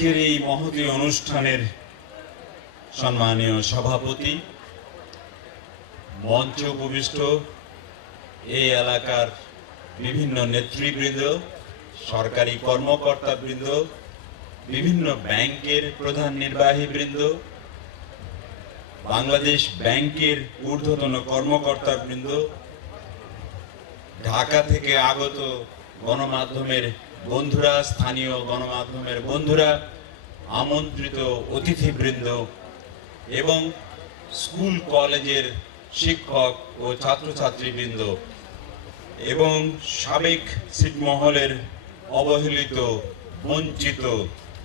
আজকের এই মহতী অনুষ্ঠানের সম্মানীয় সভাপতি, মঞ্চ উপবিষ্ট এই এলাকার বিভিন্ন নেতৃবৃন্দ, সরকারি কর্মকর্তাবৃন্দ, বিভিন্ন ব্যাংকের প্রধান নির্বাহী বৃন্দ বাংলাদেশ ব্যাংকের ঊর্ধ্বতন কর্মকর্তাবৃন্দ, ঢাকা থেকে আগত গণমাধ্যমের বন্ধুরা, স্থানীয় গণমাধ্যমের বন্ধুরা, আমন্ত্রিত অতিথিবৃন্দ এবং স্কুল কলেজের শিক্ষক ও ছাত্রছাত্রীবৃন্দ এবং সাবেক ছিটমহলের অবহেলিত, বঞ্চিত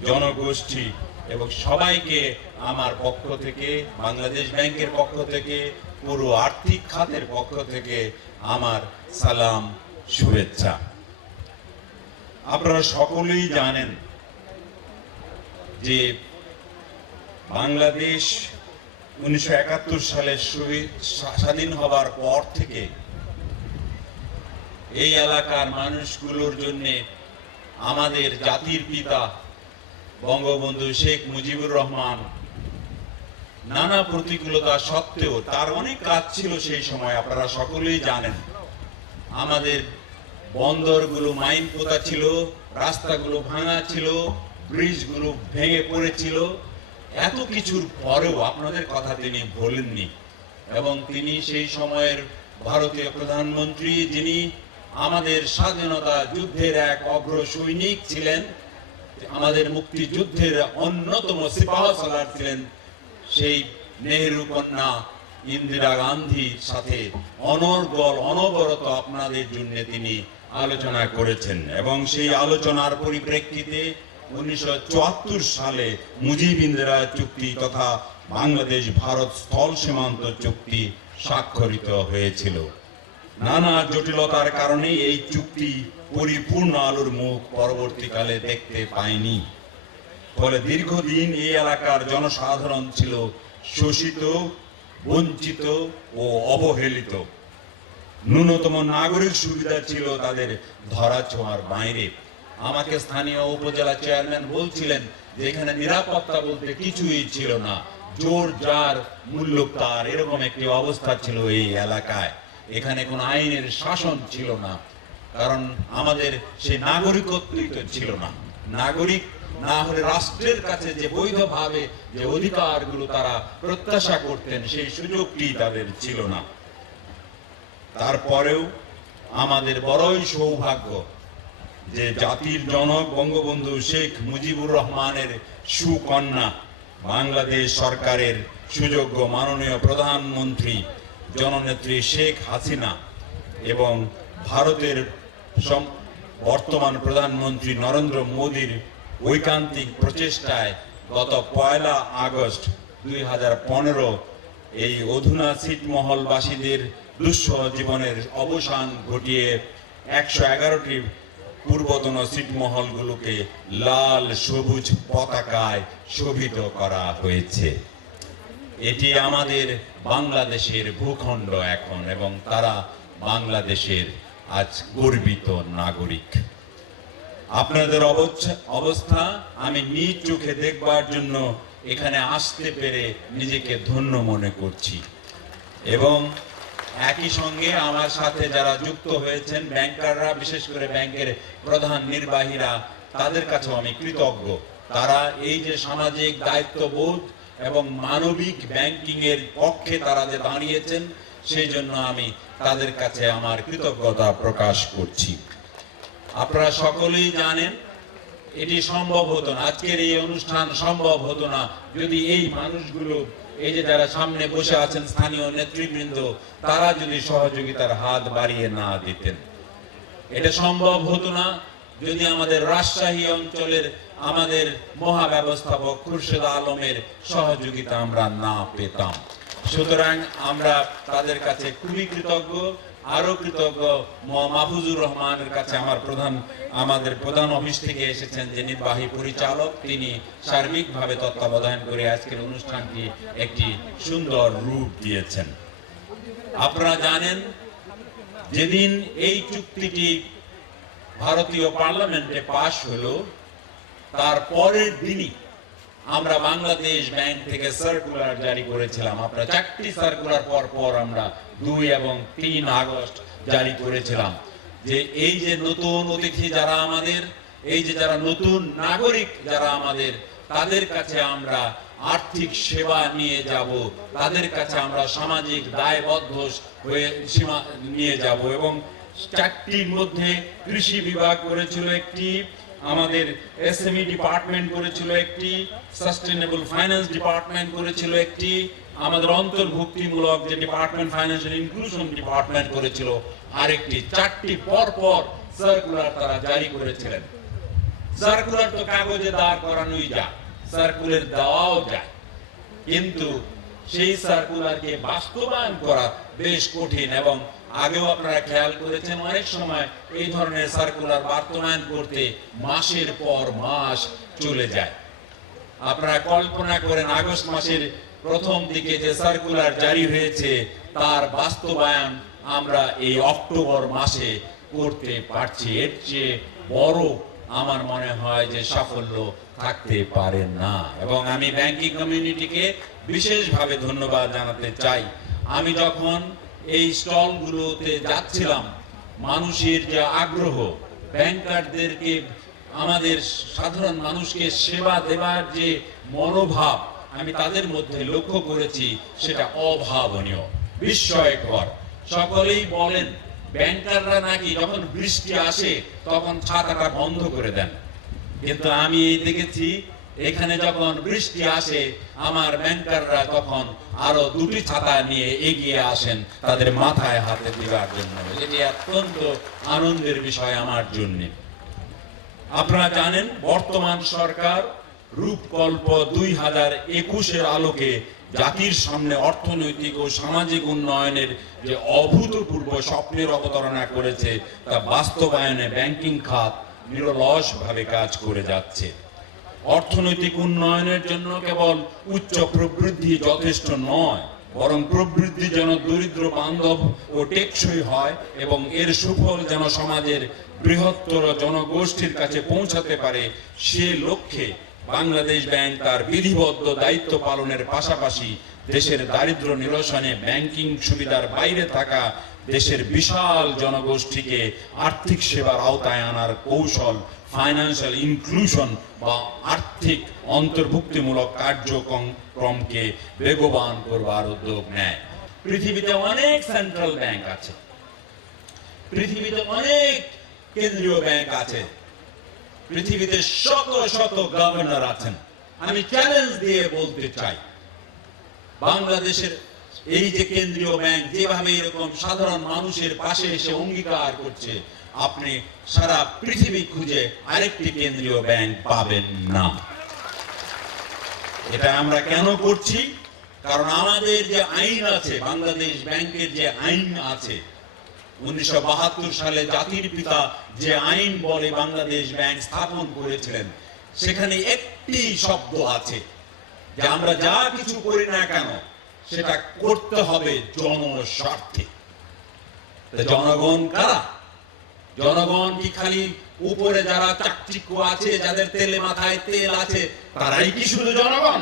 জনগোষ্ঠী এবং সবাইকে আমার পক্ষ থেকে, বাংলাদেশ ব্যাংকের পক্ষ থেকে, পুরো আর্থিক খাতের পক্ষ থেকে আমার সালাম, শুভেচ্ছা। আপনারা সকলেই জানেন যে বাংলাদেশ উনিশশো একাত্তর সালে স্বাধীন হবার পর থেকে এই এলাকার মানুষগুলোর জন্য আমাদের জাতির পিতা বঙ্গবন্ধু শেখ মুজিবুর রহমান নানা প্রতিকূলতা সত্ত্বেও তার অনেক কাজ ছিল সেই সময়, আপনারা সকলেই জানেন। আমাদের বন্দরগুলো মাইন পোতা ছিল, রাস্তাগুলো ভাঙা ছিল, ব্রিজগুলো ভেঙে পড়েছিল। এত কিছুর পরেও আপনাদের কথা তিনি ভোলেননি এবং তিনি সেই সময়ের ভারতীয় প্রধানমন্ত্রী যিনি আমাদের স্বাধীনতা যুদ্ধের এক অগ্র সৈনিক ছিলেন, আমাদের মুক্তিযুদ্ধের অন্যতম সিপাহ সালার ছিলেন, সেই নেহেরু কন্যা ইন্দিরা গান্ধীর সাথে অনর্গল, অনবরত আপনাদের জন্য তিনি আলোচনা করেছেন এবং সেই আলোচনার পরিপ্রেক্ষিতে উনিশশো চুয়াত্তর সালে মুজিব ইন্দিরা চুক্তি তথা বাংলাদেশ ভারত স্থল সীমান্ত চুক্তি স্বাক্ষরিত হয়েছিল। নানা জটিলতার কারণে এই চুক্তি পরিপূর্ণ আলোর মুখ পরবর্তীকালে দেখতে পায়নি ফলে দীর্ঘদিন এই এলাকার জনসাধারণ ছিল শোষিত, বঞ্চিত ও অবহেলিত। ন্যূনতম নাগরিক সুবিধা ছিল তাদের ধরা ছোঁয়ার বাইরে। আমাকে স্থানীয় উপজেলা চেয়ারম্যান বলছিলেন যে এখানে নিরাপত্তা বলতে কিছুই ছিল না। জোর যার মূল্য তার। এরকম একটি অবস্থা ছিল এই এলাকায়। এখানে কোনো আইনের শাসন ছিল না, কারণ আমাদের সেই নাগরিকত্বই তো ছিল না। নাগরিক না হলে রাষ্ট্রের কাছে যে বৈধভাবে যে অধিকারগুলো তারা প্রত্যাশা করতেন, সেই সুযোগটি তাদের ছিল না। তারপরেও আমাদের বড়ই সৌভাগ্য যে জাতির জনক বঙ্গবন্ধু শেখ মুজিবুর রহমানের সুকন্যা বাংলাদেশ সরকারের সুযোগ্য মাননীয় প্রধানমন্ত্রী জননেত্রী শেখ হাসিনা এবং ভারতের বর্তমান প্রধানমন্ত্রী নরেন্দ্র মোদীর ঐকান্তিক প্রচেষ্টায় গত পয়লা আগস্ট দুই হাজার পনেরো এই অধুনা ছিটমহলবাসীদের দুঃসহ জীবনের অবসান ঘটিয়ে একশো এগারোটি পূর্বতন ছিটমহলগুলোকে লাল, সবুজ পতাকায় শোভিত করা হয়েছে। এটি আমাদের বাংলাদেশের ভূখণ্ড এখন এবং তারা বাংলাদেশের আজ গর্বিত নাগরিক। আপনাদের অবস্থা আমি নিজ চোখে দেখবার জন্য এখানে আসতে পেরে নিজেকে ধন্য মনে করছি। এবং একই সঙ্গে আমার সাথে যারা যুক্ত হয়েছেন ব্যাংকাররা, বিশেষ করে ব্যাংকের প্রধান নির্বাহীরা, তাদের কাছেও আমি কৃতজ্ঞ। তারা এই যে সামাজিক দায়িত্ববোধ এবং মানবিক ব্যাংকিং এর পক্ষে তারা যে দাঁড়িয়েছেন, সেই জন্য আমি তাদের কাছে আমার কৃতজ্ঞতা প্রকাশ করছি। আপনারা সকলেই জানেন, এটি সম্ভব হতো না। আজকের এই অনুষ্ঠান সম্ভব হতো না। যদি এই মানুষগুলো এই যে যারা সামনে বসে আছেন স্থানীয় নেতৃবৃন্দ, তারা যদি সহযোগিতার হাত বাড়িয়ে না দিতেন, এটা সম্ভব হতো না। যদি আমাদের রাজশাহী অঞ্চলের আমাদের মহা ব্যবস্থাপক খুরশেদ আলমের সহযোগিতা আমরা না পেতাম। সুতরাং আমরা তাদের কাছে খুবই কৃতজ্ঞ। আরও কৃতজ্ঞ মাহফুজুর রহমানের কাছে আমার প্রধান, আমাদের প্রধান অফিস থেকে এসেছেন যে নির্বাহী পরিচালক। তিনি সার্বিকভাবে তত্ত্বাবধান করে আজকের অনুষ্ঠানটি একটি সুন্দর রূপ দিয়েছেন। আপনারা জানেন, যেদিন এই চুক্তিটি ভারতীয় পার্লামেন্টে পাশ হলো, তার পরের দিনই আমরা বাংলাদেশ ব্যাংক থেকে সার্কুলার জারি করেছিলাম। আমরা চারটি সার্কুলার পর পর আমরা দুই এবং তিন আগস্ট জারি করেছিলাম। যে এই যে নতুন অতিথি যারা আমাদের, এই যে যারা নতুন নাগরিক যারা আমাদের, তাদের কাছে আমরা আর্থিক সেবা নিয়ে যাব, তাদের কাছে আমরা সামাজিক দায়বদ্ধ হয়ে সীমা নিয়ে যাব এবং চারটির মধ্যে কৃষি বিভাগ করেছিল একটি, আমাদের এস এসএমই ডিপার্টমেন্ট করেছিল একটি সাস্টেনেবল ফাইন্যান্স ডিপার্টমেন্ট করেছিল একটি আমাদের অন্তর্ভুক্তিমূলক যে ডিপার্টমেন্ট ফাইন্যান্সিয়াল ইনক্লুশন ডিপার্টমেন্ট করেছিল, আরেকটি, চারটি পর পর সার্কুলার তারা জারি করেছিলেন। সার্কুলার তো কাগজে দাঁড় করানোই যায় সার্কুলার দেওয়াও যায়। কিন্তু সেই সার্কুলারকে বাস্তবায়ন করা বেশ কঠিন এবং আগেও আপনারা খেয়াল করেছেন অনেক সময় এই ধরনের সার্কুলার বাস্তবায়ন করতে মাসের পর মাস চলে যায়। আপনারা কল্পনা করেন আগস্ট মাসের প্রথম দিকে যে সার্কুলার জারি হয়েছে, তার বাস্তবায়ন আমরা এই অক্টোবর মাসে করতে পারছি। এর চেয়ে বড় আমার মনে হয় যে সাফল্য থাকতে পারে না। এবং আমি ব্যাংকিং কমিউনিটিকে বিশেষভাবে ধন্যবাদ জানাতে চাই। আমি যখন এই স্টলগুলোতে যাচ্ছিলাম, মানুষের যে আগ্রহ ব্যাংকারদেরকে আমাদের সাধারণ মানুষকে সেবা দেওয়ার যে মনোভাব আমি তাদের মধ্যে লক্ষ্য করেছি সেটা অভাবনীয়, বিস্ময়কর। সকলেই বলেন, ব্যাংকাররা নাকি যখন বৃষ্টি আসে, তখন ছাতাটা বন্ধ করে দেন। কিন্তু আমি এই দেখেছি, এখানে যখন বৃষ্টি আসে, আমার ব্যাংকাররা তখন আরও দুটি ছাতা নিয়ে এগিয়ে আসেন তাদের মাথায় হাতে দেওয়ার জন্য। এটি অত্যন্ত আনন্দের বিষয় আমার জন্য। আপনারা জানেন, বর্তমান সরকার রূপকল্প দুই হাজার একুশের আলোকে জাতির সামনে অর্থনৈতিক ও সামাজিক উন্নয়নের যে অভূতপূর্ব স্বপ্নের অবতারণা করেছে, তা বাস্তবায়নে ব্যাংকিং খাত নিরলস ভাবে কাজ করে যাচ্ছে। অর্থনৈতিক উন্নয়নের জন্য কেবল উচ্চ প্রবৃদ্ধি যথেষ্ট নয়, বরং প্রবৃদ্ধি যেন দরিদ্র বান্ধব ও টেকসই হয় এবং এর সুফল যেন সমাজের বৃহত্তর জনগোষ্ঠীর কাছে পৌঁছাতে পারে, সে লক্ষ্যে বাংলাদেশ ব্যাংক তার বিধিবদ্ধ দায়িত্ব পালনের পাশাপাশি দেশের দারিদ্র নিরসনে ব্যাংকিং সুবিধার বাইরে থাকা দেশের বিশাল জনগোষ্ঠীকে আর্থিক সেবার আওতায় আনার কৌশল ফাইন্যান্সিয়াল ইনক্লুশন বা আর্থিক অন্তর্ভুক্তিমূলক কার্যক্রমকে বেগবান করবার উদ্যোগ নেয়। পৃথিবীতে অনেক সেন্ট্রাল ব্যাংক আছে। পৃথিবীতে অনেক কেন্দ্রীয় ব্যাংক আছে। পৃথিবীতে শত শত গভর্নর আছেন। আমি চ্যালেঞ্জ দিয়ে বলতে চাই, বাংলাদেশের এই যে কেন্দ্রীয় ব্যাংক যেভাবে এরকম সাধারণ মানুষের পাশে এসে অঙ্গীকার করছে, আপনি সারা পৃথিবী খুঁজে আরেকটি কেন্দ্রীয় ব্যাংক পাবেন না। এটা আমরা কেন করছি? কারণ আমাদের যে আইন আছে, বাংলাদেশ ব্যাংকের যে আইন আছে উনিশশো সালে জাতির পিতা যে আইন বলে বাংলাদেশ ব্যাংক স্থাপন করেছিলেন, সেখানে একটি শব্দ আছে যে আমরা যা কিছু করি না কেন, সেটা করতে হবে জনস্বার্থে জনগণ কারা? জনগণ কি খালি উপরে যারা আছে, যাদের তেলে মাথায় তেল আছে, তারাই কি শুধু জনগণ?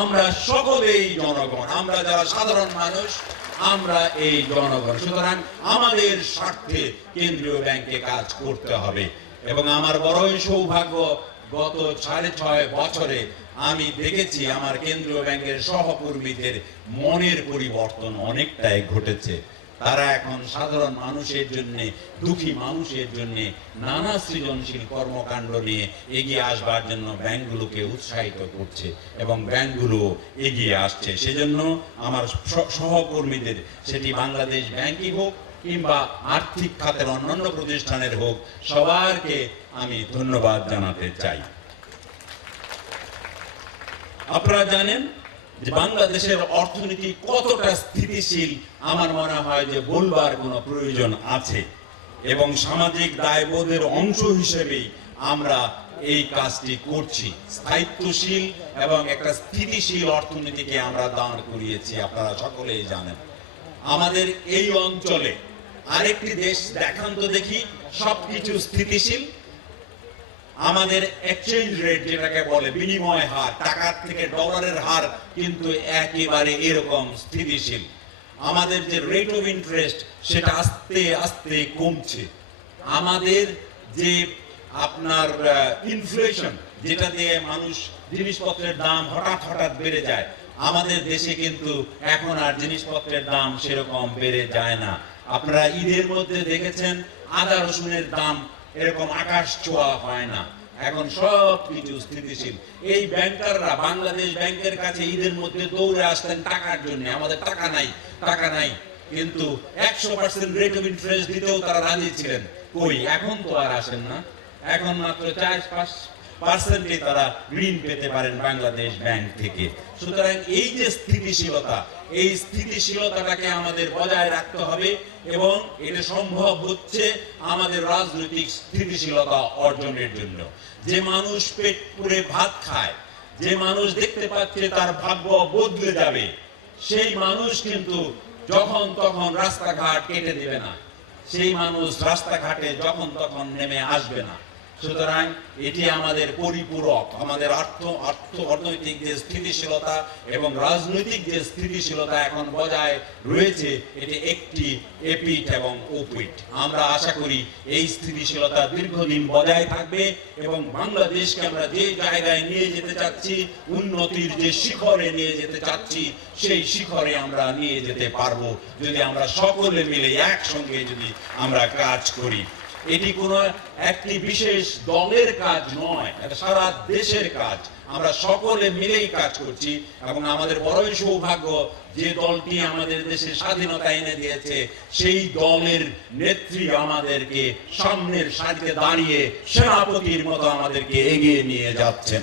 আমরা সকলেই জনগণ, আমরা যারা সাধারণ মানুষ আমরা এই জনগণ। সুতরাং আমাদের স্বার্থে কেন্দ্রীয় ব্যাংকে কাজ করতে হবে। এবং আমার বড়ই সৌভাগ্য, গত সাড়ে ছয় বছরে আমি দেখেছি আমার কেন্দ্রীয় ব্যাংকের সহকর্মীদের মনের পরিবর্তন অনেকটাই ঘটেছে। তারা এখন সাধারণ মানুষের জন্য, দুঃখী মানুষের জন্য নানা সৃজনশীল কর্মকাণ্ড নিয়ে এগিয়ে আসবার জন্য ব্যাংকগুলোকে উৎসাহিত করছে এবং ব্যাংকগুলো এগিয়ে আসছে। সেজন্য আমার সহকর্মীদের, সেটি বাংলাদেশ ব্যাংকই হোক কিংবা আর্থিক খাতের অন্যান্য প্রতিষ্ঠানের হোক, সবারকে আমি ধন্যবাদ জানাতে চাই। আপনারা জানেন যে বাংলাদেশের অর্থনীতি কতটা স্থিতিশীল, আমার মনে হয় যে বলবার কোনো প্রয়োজন আছে। এবং সামাজিক দায়বোধের অংশ হিসেবেই আমরা এই কাজটি করছি। স্থায়িত্বশীল এবং একটা স্থিতিশীল অর্থনীতিকে আমরা দাঁড় করিয়েছি, আপনারা সকলেই জানেন। আমাদের এই অঞ্চলে আরেকটি দেশ দেখান তো দেখি, সবকিছু স্থিতিশীল। আমাদের এক্সচেঞ্জ রেট যেটাকে বলে বিনিময় হার, টাকার থেকে ডলারের হার কিন্তু একেবারে এরকম স্থিতিশীল। আমাদের যে রেট অফ ইন্টারেস্ট সেটা আস্তে আস্তে কমছে। আমাদের যে আপনার ইনফ্লেশন যেটা দিয়ে মানুষ জিনিসপত্রের দাম হঠাৎ হঠাৎ বেড়ে যায়, আমাদের দেশে কিন্তু এখন আর জিনিসপত্রের দাম সেরকম বেড়ে যায় না। আপনারা ঈদের মধ্যে দেখেছেন, আদা রসুনের দাম এরকম আকাশ ছোঁয়া হয় না। এখন সব কিছু স্থিতিশীল। এই ব্যাংকাররা বাংলাদেশ ব্যাংকের কাছে ঈদের মধ্যে দৌড়ে আসতেন টাকার জন্য। আমাদের টাকা নাই টাকা নাই। কিন্তু একশো পার্সেন্ট রেট অফ ইন্টারেস্ট দিতেও তারা রাজি ছিলেন। কই, এখন তো আর আসেন না। এখন মাত্র চার পাঁচ পার্সেন্টে তারা ঋণ পেতে পারেন বাংলাদেশ ব্যাংক থেকে। সুতরাং এই যে স্থিতিশীলতা এই স্থিতিশীলতাটাকে আমাদের বজায় রাখতে হবে এবং এটা সম্ভব হচ্ছে আমাদের রাজনৈতিক স্থিতিশীলতা অর্জনের জন্য। যে মানুষ পেট পুরে ভাত খায়, যে মানুষ দেখতে পাচ্ছে তার ভাগ্য বদলে যাবে, সেই মানুষ কিন্তু যখন তখন রাস্তাঘাট কেটে দেবে না। সেই মানুষ রাস্তাঘাটে যখন তখন নেমে আসবে না। সুতরাং এটি আমাদের পরিপূরক, আমাদের অর্থ অর্থ অর্থনৈতিক যে স্থিতিশীলতা এবং রাজনৈতিক যে স্থিতিশীলতা এখন বজায় রয়েছে, এটি একটি এপিট এবং ওপিট আমরা আশা করি এই স্থিতিশীলতা দীর্ঘদিন বজায় থাকবে এবং বাংলাদেশকে আমরা যে জায়গায় নিয়ে যেতে চাচ্ছি, উন্নতির যে শিখরে নিয়ে যেতে চাচ্ছি, সেই শিখরে আমরা নিয়ে যেতে পারব। যদি আমরা সকলে মিলে একসঙ্গে যদি আমরা কাজ করি এটি কোনো একটি বিশেষ দলের কাজ নয়, এটা সারা দেশের কাজ। আমরা সকলে মিলেই কাজ করছি এবং আমাদের বড়ই সৌভাগ্য যে দলটি আমাদের দেশে স্বাধীনতা এনে দিয়েছে, সেই দলের নেত্রী আমাদেরকে সামনের সারিতে দাঁড়িয়ে সেনাপতির মতো আমাদেরকে এগিয়ে নিয়ে যাচ্ছেন।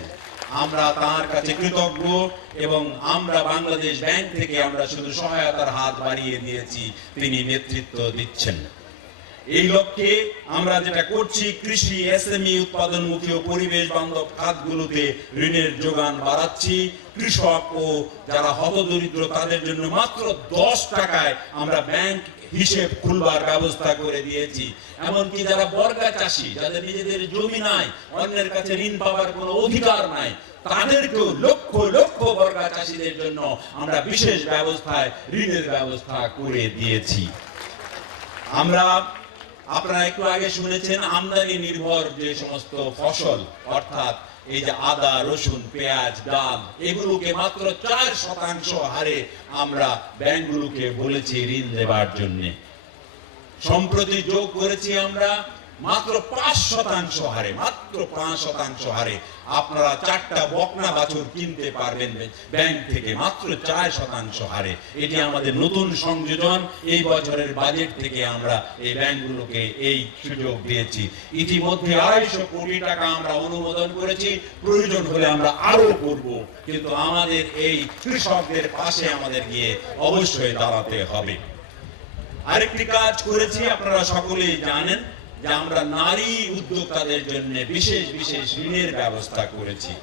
আমরা তার কাছে কৃতজ্ঞ এবং আমরা বাংলাদেশ ব্যাংক থেকে আমরা শুধু সহায়তার হাত বাড়িয়ে দিয়েছি, তিনি নেতৃত্ব দিচ্ছেন। এই লক্ষ্যে আমরা যেটা করছি, কৃষি, এসএমই, উৎপাদনমুখী ও পরিবেশ বান্ধব খাতগুলোতে ঋণের যোগান বাড়াচ্ছি। কৃষক ও যারা হতদরিদ্র, তাদের জন্য মাত্র দশ টাকায় আমরা ব্যাংক হিসেব খুলবার ব্যবস্থা করে দিয়েছি। এমনকি যারা বর্গা চাষি, যাদের নিজেদের জমি নাই, অন্যের কাছে ঋণ পাওয়ার কোনো অধিকার নাই, তাদেরকেও লক্ষ লক্ষ বর্গা চাষিদের জন্য আমরা বিশেষ ব্যবস্থায় ঋণের ব্যবস্থা করে দিয়েছি। আমরা আপনারা একটু আগে শুনেছেন, আমদানি নির্ভর যে সমস্ত ফসল, অর্থাৎ এই যে আদা, রসুন, পেঁয়াজ, ডাল, এগুলোকে মাত্র চার শতাংশ হারে আমরা ব্যাংকগুলোকে বলেছি ঋণ দেবার জন্য। সম্প্রতি যোগ করেছি আমরা মাত্র পাঁচ শতাংশ হারে, মাত্র পাঁচ শতাংশ হারে আপনারা চারটা বকনা বাছুর কিনতে পারবেন ব্যাংক থেকে মাত্র চার শতাংশ হারে। এটি আমাদের নতুন সংযোজন। এই বছরের বাজেট থেকে আমরা এই ব্যাংকগুলোকে এই সুযোগ দিয়েছি। ইতিমধ্যে আড়াইশো কোটি টাকা আমরা অনুমোদন করেছি। প্রয়োজন হলে আমরা আরও করব। কিন্তু আমাদের এই কৃষকদের পাশে আমাদের গিয়ে অবশ্যই দাঁড়াতে হবে। আরেকটি কাজ করেছি, আপনারা সকলেই জানেন। যে আমরা নারী উদ্যোক্তাদের জন্য বিশেষ বিশেষ ঋণের ব্যবস্থা করেছি।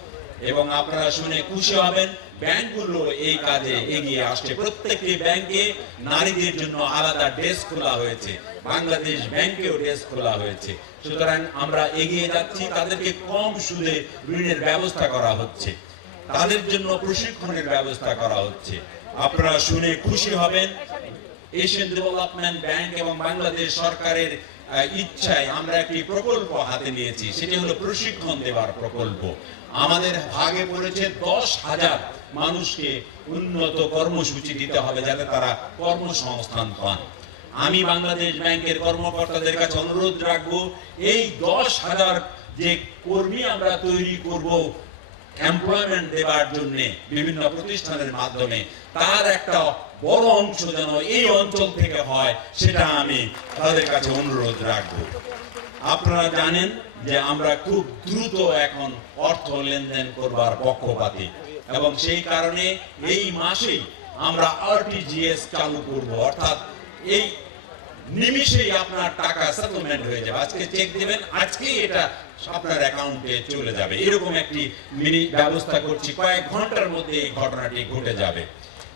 এবং আপনারা শুনে খুশি হবেন, ব্যাংকগুলো এই কাজে এগিয়ে আসছে। প্রত্যেকটি ব্যাংকে নারীদের জন্য আলাদা ডেস্ক খোলা হয়েছে। বাংলাদেশ ব্যাংকেও ডেস্ক খোলা হয়েছে। সুতরাং আমরা এগিয়ে যাচ্ছি, তাদেরকে কম সুদে ঋণের ব্যবস্থা করা হচ্ছে। তাদের জন্য প্রশিক্ষণের ব্যবস্থা করা হচ্ছে। আপনারা শুনে খুশি হবেন, এশিয়ান ডেভেলপমেন্ট ব্যাংক এবং বাংলাদেশ সরকারের ইচ্ছায় আমরা একটি প্রকল্প হাতে নিয়েছি। সেটি হলো প্রশিক্ষণ দেওয়ার প্রকল্প। আমাদের ভাগে পড়েছে দশ হাজার মানুষকে উন্নত কর্মসূচি দিতে হবে যাতে তারা কর্মসংস্থান পান। আমি বাংলাদেশ ব্যাংকের কর্মকর্তাদের কাছে অনুরোধ রাখব, এই দশ হাজার যে কর্মী আমরা তৈরি করব এমপ্লয়মেন্ট দেবার জন্য বিভিন্ন প্রতিষ্ঠানের মাধ্যমে, তার একটা বড় অংশ যেন এই অঞ্চল থেকে হয়, সেটা আমি তাদের কাছে অনুরোধ রাখব। আপনারা জানেন যে আমরা খুব দ্রুত এখন অর্থ লেনদেন করবার পক্ষপাতি, এবং সেই কারণে এই মাসেই আমরা আরটিজিএস চালু করব। অর্থাৎ এই নিমিষেই আপনার টাকা সেটেলমেন্ট হয়ে যাবে। আজকে চেক দিবেন, আজকেই এটা আপনার অ্যাকাউন্টে চলে যাবে। এরকম একটি মিনি ব্যবস্থা করছি। কয়েক ঘণ্টার মধ্যে এই ঘটনাটি ঘটে যাবে।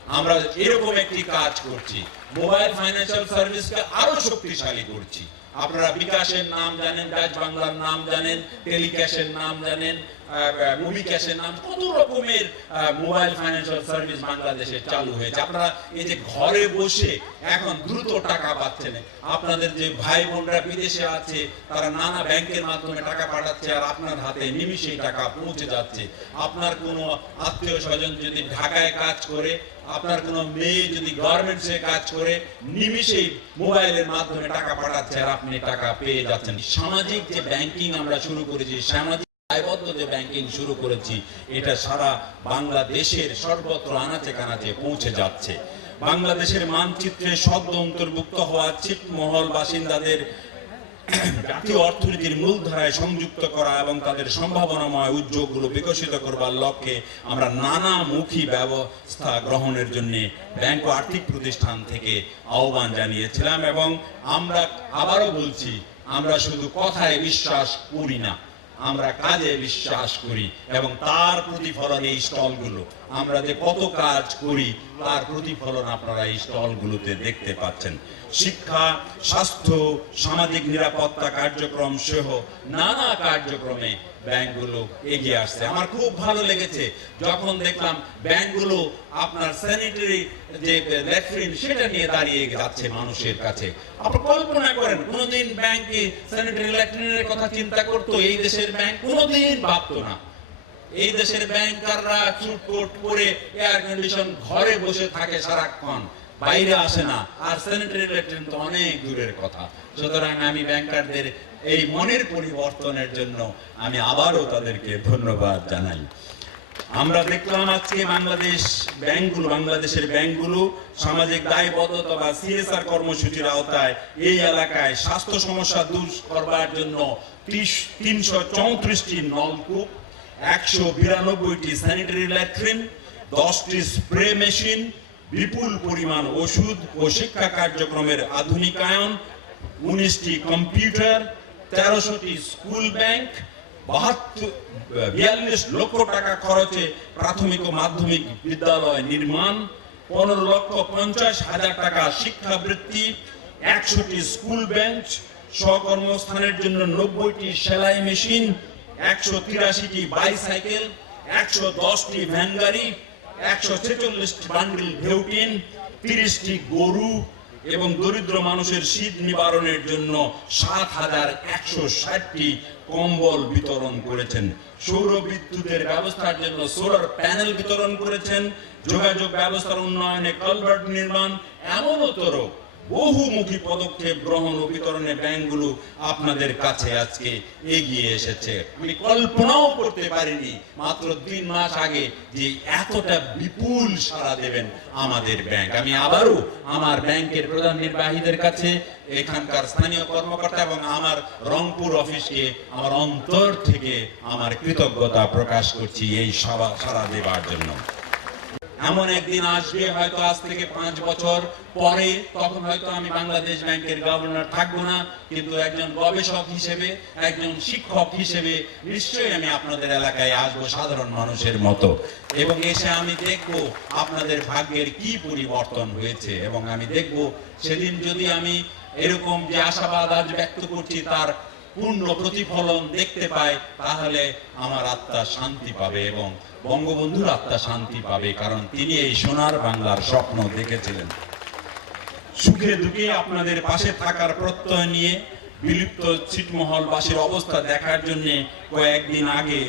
আমরা এরকম একটি কাজ করছি। মোবাইল ফাইন্যান্সিয়াল সার্ভিসকে আরও শক্তিশালী করছি। আপনারা বিকাশের নাম জানেন ডাচ বাংলার নাম জানেন টেলিক্যাশের নাম জানেন ক্যাশের নাম কত রকমের মোবাইল ফাইন্যান্সিয়াল সার্ভিস বাংলাদেশে চালু হয়েছে। আপনারা এই যে ঘরে বসে এখন দ্রুত টাকা পাচ্ছেন। আপনাদের যে ভাই বোনরা বিদেশে আছে, তারা নানা ব্যাংকের মাধ্যমে টাকা পাঠাচ্ছে আর আপনার হাতে নিমিষেই টাকা পৌঁছে যাচ্ছে। আপনার কোনো আত্মীয় স্বজন যদি ঢাকায় কাজ করে, আপনার কোনো মেয়ে যদি গার্মেন্টসে কাজ করে, নিমিষেই মোবাইলের মাধ্যমে টাকা পাঠাচ্ছে আর আপনি টাকা পেয়ে যাচ্ছেন। সামাজিক যে ব্যাংকিং আমরা শুরু করেছি, সামাজিক দায়বদ্ধ যে ব্যাংকিং শুরু করেছি, এটা সারা বাংলাদেশের সর্বত্র আনাচে কানাচে পৌঁছে যাচ্ছে। বাংলাদেশের মানচিত্রে সদ্য অন্তর্ভুক্ত হওয়া ছিটমহল বাসিন্দাদের জাতীয় অর্থনীতির মূলধারায় সংযুক্ত করা এবং তাদের সম্ভাবনাময় উদ্যোগগুলো বিকশিত করবার লক্ষ্যে আমরা নানামুখী ব্যবস্থা গ্রহণের জন্য ব্যাংক ও আর্থিক প্রতিষ্ঠান থেকে আহ্বান জানিয়েছিলাম এবং আমরা আবারও বলছি, আমরা শুধু কথায় বিশ্বাস করি না। আমরা কাজে বিশ্বাস করি এবং তার প্রতিফলন এই স্টলগুলো। আমরা যে কত কাজ করি, তার প্রতিফলন আপনারা এই স্টলগুলোতে দেখতে পাচ্ছেন। শিক্ষা, স্বাস্থ্য, সামাজিক নিরাপত্তা কার্যক্রম সহ নানা কার্যক্রমে ব্যাংকগুলো এগিয়ে আসছে। আমার খুব ভালো লেগেছে যখন দেখলাম ব্যাংকগুলো আপনার স্যানিটারি যে ল্যাট্রিন সেটা নিয়ে দাঁড়িয়ে যাচ্ছে মানুষের কাছে। আপনার কল্পনা করেন, কোনোদিন ব্যাংকে স্যানিটারি ল্যাট্রিনের কথা চিন্তা করতো, এই দেশের ব্যাংক কোনোদিন ভাবতো না। এই দেশের ব্যাংকাররা চুট কোট পরে এয়ার কন্ডিশন ঘরে বসে থাকে সারাক্ষণ। বাইরে আসে না। আর স্যানিটারি ল্যাট্রিন তো অনেক দূরের কথা। সুতরাং আমি ব্যাংকারদের এই মনের পরিবর্তনের জন্য আমি আবারও তাদেরকে ধন্যবাদ জানাই। আমরা দেখলাম আজকে বাংলাদেশ ব্যাংকগুলো, বাংলাদেশের ব্যাংকগুলো সামাজিক দায়বদ্ধতা বা সিএসআর কর্মসূচির আওতায় এই এলাকায় স্বাস্থ্য সমস্যা দূর করবার জন্য তিনশো চৌত্রিশটি নলকূপ একশো বিরানব্বইটি স্যানিটারি ল্যাট্রিন দশটি স্প্রে মেশিন বিপুল পরিমাণ ওষুধ ও শিক্ষা কার্যক্রমের আধুনিকায়ন, উনিশটি কম্পিউটার তেরোশোটি স্কুল ব্যাংক বাহাত্তর, বিয়াল্লিশ লক্ষ টাকা খরচে প্রাথমিক ও মাধ্যমিক বিদ্যালয় নির্মাণ, পনেরো লক্ষ পঞ্চাশ হাজার টাকা শিক্ষাবৃত্তি, একশোটি স্কুল বেঞ্চ স্বকর্মস্থানের জন্য নব্বইটি সেলাই মেশিন একশো তিরাশিটি বাইসাইকেল, একশো দশটি ভ্যান গাড়ি একশো ছেচল্লিশটি বান্ডিল ভেউটিন তিরিশটি গরু এবং দরিদ্র মানুষের শীত নিবারণের জন্য সাত হাজার একশো ষাটটি কম্বল বিতরণ করেছেন। সৌর বিদ্যুতের ব্যবস্থার জন্য সোলার প্যানেল বিতরণ করেছেন। যোগাযোগ ব্যবস্থার উন্নয়নে কালভার্ট নির্মাণ এমনতর বহুমুখী পদক্ষেপ গ্রহণ ও বিতরণে ব্যাংকগুলো আপনাদের কাছে আজকে এগিয়ে এসেছে। আমি কল্পনাও করতে পারিনি, মাত্র তিন মাস আগে যে এতটা বিপুল সাড়া দেবেন আমাদের ব্যাংক। আমি আবারও আমার ব্যাংকের প্রধান নির্বাহীদের কাছে, এখানকার স্থানীয় কর্মকর্তা এবং আমার রংপুর অফিসকে আমার অন্তর থেকে আমার কৃতজ্ঞতা প্রকাশ করছি এই সভা সাড়া দেবার জন্য। এমন একদিন আসবে, হয়তো আজ থেকে পাঁচ বছর পরে তখন হয়তো আমি বাংলাদেশ ব্যাংকের গভর্নর থাকব না, কিন্তু একজন গবেষক হিসেবে, একজন শিক্ষক হিসেবে নিশ্চয়ই আমি আপনাদের এলাকায় আসব সাধারণ মানুষের মতো। এবং এসে আমি দেখব আপনাদের ভাগ্যের কি পরিবর্তন হয়েছে। এবং আমি দেখব সেদিন যদি আমি এরকম যে আশাবাদ আজ ব্যক্ত করছি, তার পূর্ণ প্রতিফলন দেখতে পাই তাহলে আমার আত্মা শান্তি পাবে এবং বঙ্গবন্ধুর আত্মা শান্তি পাবে, কারণ তিনি এই সোনার বাংলার স্বপ্ন দেখেছিলেন। সুখে দুঃখে আপনাদের পাশে থাকার প্রত্যয় নিয়ে বিলুপ্ত ছিটমহলবাসীর অবস্থা দেখার জন্য কয়েকদিন আগে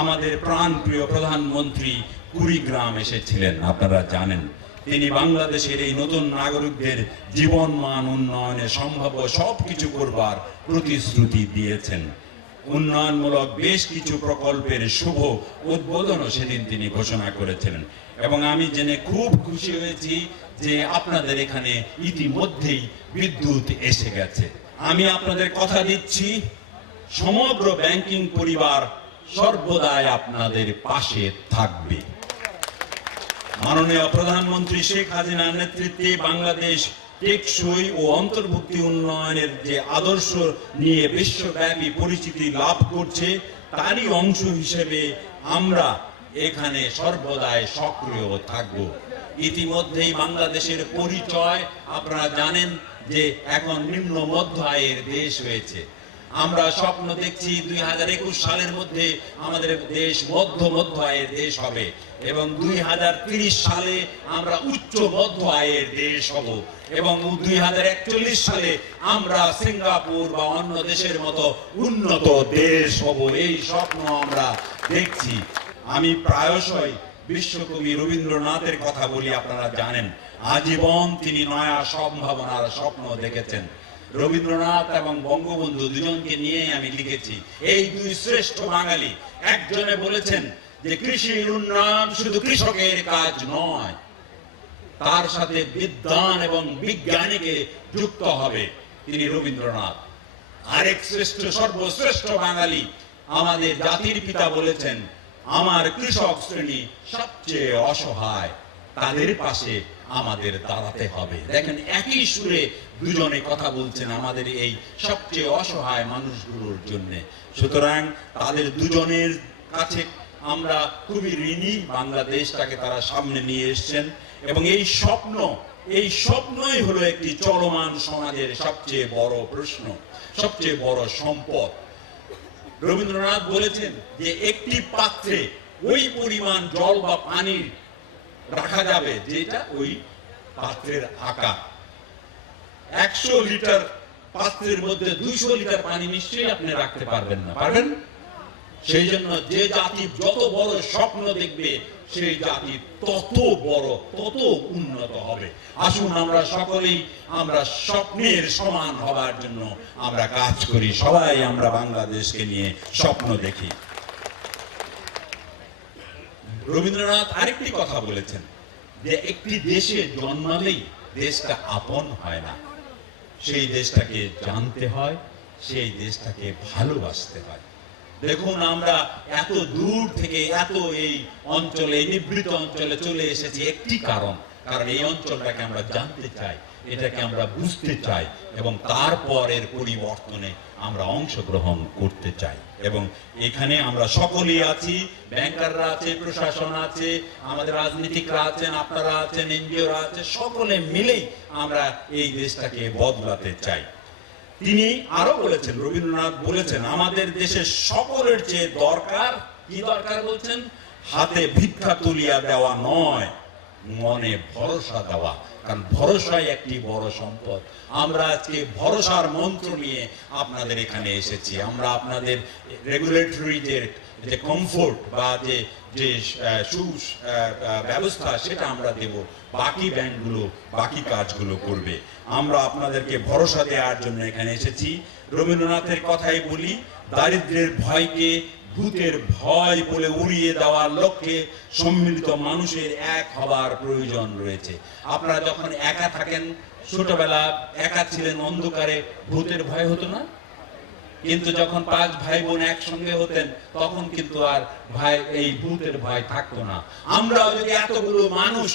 আমাদের প্রাণপ্রিয় প্রধানমন্ত্রী কুড়িগ্রাম এসেছিলেন। আপনারা জানেন তিনি বাংলাদেশের এই নতুন নাগরিকদের জীবন মান উন্নয়নে সম্ভাব্য সবকিছু করবার প্রতিশ্রুতি দিয়েছেন। উন্নয়নমূলক বেশ কিছু প্রকল্পের শুভ উদ্বোধনও সেদিন তিনি ঘোষণা করেছিলেন এবং আমি জেনে খুব খুশি হয়েছি যে আপনাদের এখানে ইতিমধ্যেই বিদ্যুৎ এসে গেছে। আমি আপনাদের কথা দিচ্ছি, সমগ্র ব্যাংকিং পরিবার সর্বদাই আপনাদের পাশে থাকবে। মাননীয় প্রধানমন্ত্রী শেখ হাসিনার নেতৃত্বে বাংলাদেশ টেকসই ও অন্তর্ভুক্তি উন্নয়নের যে আদর্শ নিয়ে বিশ্বব্যাপী পরিচিতি লাভ করছে, তারই অংশ হিসেবে আমরা এখানে সর্বদাই সক্রিয় থাকব। ইতিমধ্যেই বাংলাদেশের পরিচয়, আপনারা জানেন যে এখন নিম্ন মধ্য আয়ের দেশ হয়েছে। আমরা স্বপ্ন দেখছি দুই হাজার একুশ সালের মধ্যে আমাদের দেশ মধ্য মধ্য আয়ের দেশ হবে। এবং দুই সালে আমরা উচ্চ মধ্য আয়ের দেশ হব। এবং দুই হাজার একচল্লিশ সালে আমরা সিঙ্গাপুর বা অন্য দেশের মতো উন্নত দেশ হব এই স্বপ্ন আমরা দেখছি। আমি প্রায়শই বিশ্বকবি রবীন্দ্রনাথের কথা বলি, আপনারা জানেন। আজীবন তিনি নয়া সম্ভাবনার স্বপ্ন দেখেছেন। রবীন্দ্রনাথ এবং বঙ্গবন্ধু দুজনকে নিয়ে আমি লিখেছি। এই দুই শ্রেষ্ঠ বাঙালি একজনে বলেছেন যে কৃষির উন্নয়ন শুধু কৃষকের কাজ নয়, তার সাথে বিদ্যান এবং বিজ্ঞানীকে যুক্ত হবে তিনি রবীন্দ্রনাথ। আরেক শ্রেষ্ঠ, সর্বশ্রেষ্ঠ বাঙালি আমাদের জাতির পিতা বলেছেন, আমার কৃষক শ্রেণি সবচেয়ে অসহায়, তাদের পাশে আমাদের দাঁড়াতে হবে। দেখেন, একই সুরে দুজনে কথা বলছেন আমাদের এই সবচেয়ে অসহায় মানুষগুলোর জন্য। সুতরাং তাদের দুজনের কাছে আমরা খুবই ঋণী বাংলাদেশটাকে তারা সামনে নিয়ে এসছেন। এবং এই স্বপ্ন, এই স্বপ্নই হলো একটি চলমান সমাজের সবচেয়ে বড় প্রশ্ন, সবচেয়ে বড় সম্পদ। রবীন্দ্রনাথ বলেছেন যে একটি পাত্রে ওই পরিমাণ জল বা পানি রাখা যাবে যেটা ওই পাত্রের আকার। একশো লিটার পাত্রের মধ্যে দুইশো লিটার পানি নিশ্চয়ই আপনি রাখতে পারবেন না। পারবেন? সেই জন্য যে জাতি যত বড় স্বপ্ন দেখবে, সেই জাতি তত বড়, তত উন্নত হবে। আসুন আমরা সকলেই আমরা স্বপ্নের সমান হবার জন্য আমরা কাজ করি। সবাই আমরা বাংলাদেশকে নিয়ে স্বপ্ন দেখি। রবীন্দ্রনাথ আরেকটি কথা বলেছেন যে, একটি দেশে জন্মালেই দেশটা আপন হয় না। সেই দেশটাকে জানতে হয়, সেই দেশটাকে ভালোবাসতে হয়। দেখুন আমরা এত দূর থেকে এত এই অঞ্চলে নিবৃত অঞ্চলে চলে এসেছি। একটি কারণ কারণ এই অঞ্চলটাকে আমরা জানতে চাই, এটাকে আমরা বুঝতে চাই এবং তারপর এর পরিবর্তনে আমরা অংশগ্রহণ করতে চাই। এবং এখানে আমরা সকলেই আছি, ব্যাংকাররা আছে, প্রশাসন আছে, আমাদের রাজনীতিকরা আছেন, আপনারা আছেন, এনজিওরা আছে, সকলে মিলেই আমরা এই দেশটাকে বদলাতে চাই। তিনি আরও বলেছেন, রবীন্দ্রনাথ বলেছেন, আমাদের দেশের সকলের চেয়ে দরকার কি দরকার বলছেন? হাতে ভিক্ষা তুলিয়া দেওয়া নয়, মনে ভরসা দেওয়া। কারণ ভরসাই একটি বড় সম্পদ। আমরা আজকে ভরসার মন্ত্র নিয়ে আপনাদের এখানে এসেছি। আমরা আপনাদের রেগুলেটরি যে যে কমফোর্ট বা যে যে সু ব্যবস্থা সেটা আমরা দেব। বাকি ব্যাংকগুলো, বাকি কাজগুলো করবে। আমরা আপনাদেরকে ভরসা দেওয়ার জন্য এখানে এসেছি। রবীন্দ্রনাথের কথাই বলি দারিদ্র্যের ভয়কে ভূতের ভয় বলে উড়িয়ে দেওয়ার লক্ষ্যে সম্মিলিত মানুষের এক হবার প্রয়োজন রয়েছে। আপনারা যখন একা থাকেন, ছোটবেলা একা ছিলেন অন্ধকারে, ভূতের ভয় হতো না? কিন্তু যখন পাঁচ ভাই বোন একসঙ্গে হতেন, তখন কিন্তু আর ভাই, এই ভূতের ভয় থাকতো না। আমরা যদি এতগুলো মানুষ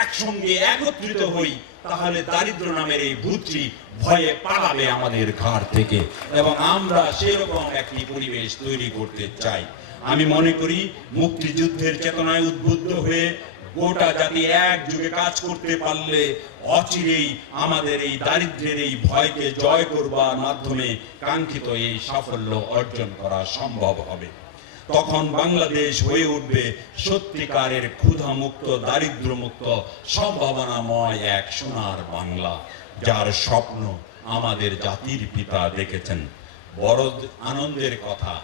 একসঙ্গে একত্রিত হই, তাহলে দারিদ্র নামের এই ভূতটি ভয়ে পালাবে আমাদের ঘর থেকে। এবং আমরা সেরকম একটি পরিবেশ তৈরি করতে চাই। আমি মনে করি, মুক্তিযুদ্ধের চেতনায় উদ্বুদ্ধ হয়ে গোটা জাতি একযোগে কাজ করতে পারলে অচিরেই আমাদের এই দারিদ্র্যের এই ভয়কে জয় করবার মাধ্যমে কাঙ্ক্ষিত এই সাফল্য অর্জন করা সম্ভব হবে। তখন বাংলাদেশ হয়ে উঠবে সত্যিকারের ক্ষুধামুক্ত, দারিদ্র্যমুক্ত, সম্ভাবনাময় এক সোনার বাংলা, যার স্বপ্ন আমাদের জাতির পিতা দেখেছেন। বড় আনন্দের কথা,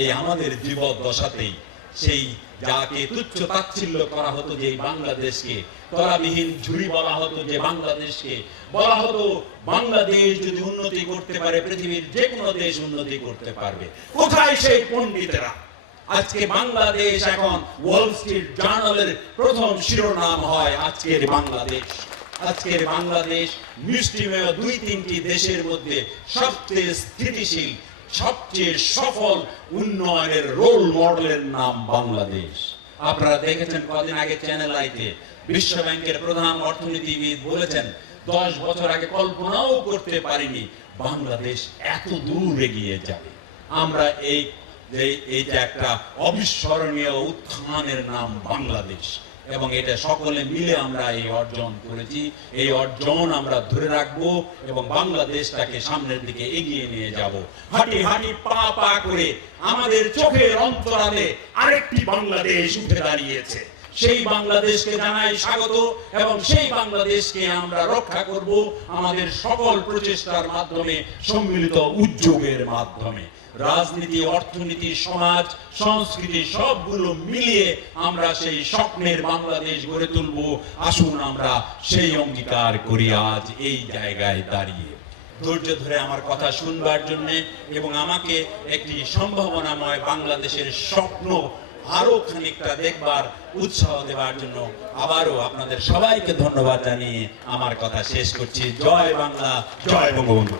এই আমাদের জীবদ্দশাতেই সেই যাকে তুচ্ছ তাচ্ছিল্য করা হতো যে বাংলাদেশকে, তরাবিহীন ঝুড়ি বলা হতো যে বাংলাদেশকে, বলা হতো বাংলাদেশ যদি উন্নতি করতে পারে, পৃথিবীর যে কোনো দেশ উন্নতি করতে পারবে। কোথায় সেই পণ্ডিতেরা? আজকে বাংলাদেশ এখন ওয়াল স্ট্রিট জার্নালের প্রথম শিরোনাম হয় আজকের বাংলাদেশ। আজকের বাংলাদেশ মুষ্টিমেয় দুই তিনটি দেশের মধ্যে সবচেয়ে স্থিতিশীল সবচেয়ে সফল উন্নয়নের রোল মডেলের নাম বাংলাদেশ। আপনারা দেখেছেন কদিন আগে চ্যানেল আইতে বিশ্ব ব্যাংকের প্রধান অর্থনীতিবিদ বলেছেন, দশ বছর আগে কল্পনাও করতে পারিনি, বাংলাদেশ এত দূর এগিয়ে যাবে। আমরা এই এইটা একটা অবিস্মরণীয় উত্থানের নাম বাংলাদেশ। এবং এটা সকলে মিলে আমরা এই অর্জন করেছি। এই অর্জন আমরা ধরে রাখব এবং বাংলাদেশটাকে সামনের দিকে এগিয়ে নিয়ে যাব। হাঁটি হাঁটি পা পা করে আমাদের চোখের অন্তরালে আরেকটি বাংলাদেশ উঠে দাঁড়িয়েছে। সেই বাংলাদেশকে জানাই স্বাগত এবং সেই বাংলাদেশকে আমরা রক্ষা করব আমাদের সকল প্রচেষ্টার মাধ্যমে, সম্মিলিত উদ্যোগের মাধ্যমে। রাজনীতি, অর্থনীতি, সমাজ, সংস্কৃতি সবগুলো মিলিয়ে আমরা সেই স্বপ্নের বাংলাদেশ গড়ে তুলব। আসুন আমরা সেই অঙ্গীকার করি আজ এই জায়গায় দাঁড়িয়ে। ধৈর্য ধরে আমার কথা শুনবার জন্য এবং আমাকে একটি সম্ভাবনাময় বাংলাদেশের স্বপ্ন আরও খানিকটা দেখবার উৎসাহ দেওয়ার জন্য আবারও আপনাদের সবাইকে ধন্যবাদ জানিয়ে আমার কথা শেষ করছি। জয় বাংলা, জয় বঙ্গবন্ধু।